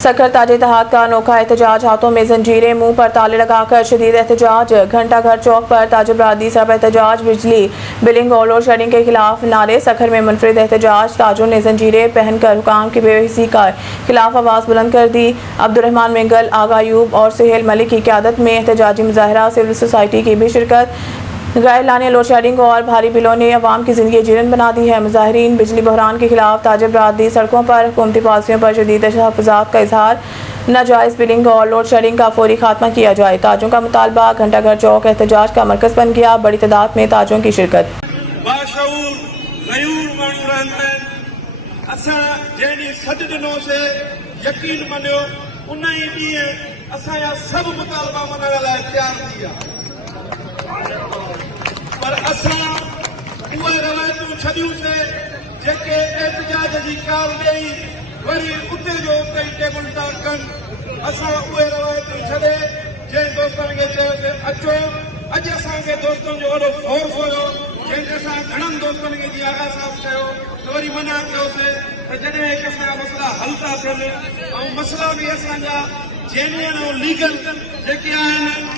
सखर ताज इत्तेहाद का अनोखा एहतजाज, हाथों में जंजीरें, मुंह पर ताले लगाकर शदीद एहतजाज। घंटा घर चौक पर ताज बरादरी सब एहतजाज, बिजली बिलिंग और लोड शेडिंग के खिलाफ नारे। सखर में मुनफरिद एहतजाज, ताजों ने जंजीरें पहनकर हुकाम की बेहिसी का खिलाफ आवाज़ बुलंद कर दी। अब्दुर्रहमान मिंगल, आगा अयूब और सुहेल मलिक की क़यादत में एहतजाजी मुजाहरा, सिविल सोसाइटी की भी शिरकत। गैर लाने लोड शेडिंग और भारी बिलों ने अवाम की जिंदगी जीरन बना दी है। मुजाहिरीन बिजली बहरान के खिलाफ ताज बरादरी सड़कों पर, हुकूमती पॉलिसियों पर शदीद तहफ़्फ़ुज़ात का इजहार। नाजायज़ बिलिंग और लोड शेडिंग का फौरी खात्मा किया जाए। ताजों का मुतालबा घंटा घर चौक एहतजाज का मरकज़ बन गया। बड़ी तादाद में ताजों की शिरकत। पर असां उहे रवायतूं छॾियूंसीं जेके एहतजाज जी काल ॾेई वरी उते जो उते ई टेबल टाक कनि। असां उहे रवायतूं छॾे जंहिं दोस्तनि खे चयोसीं अचो, अॼु असांखे दोस्तनि जो वॾो फ़ोर्स हुयो, जंहिंखे असां घणनि दोस्तनि खे जीअं आगा साफ़ कयो त वरी मना कयोसीं त जॾहिं हिकु असांजा मसइला हल था थियनि ऐं मसइला बि असांजा जेन्युइन ऐं लीगल जेके आहिनि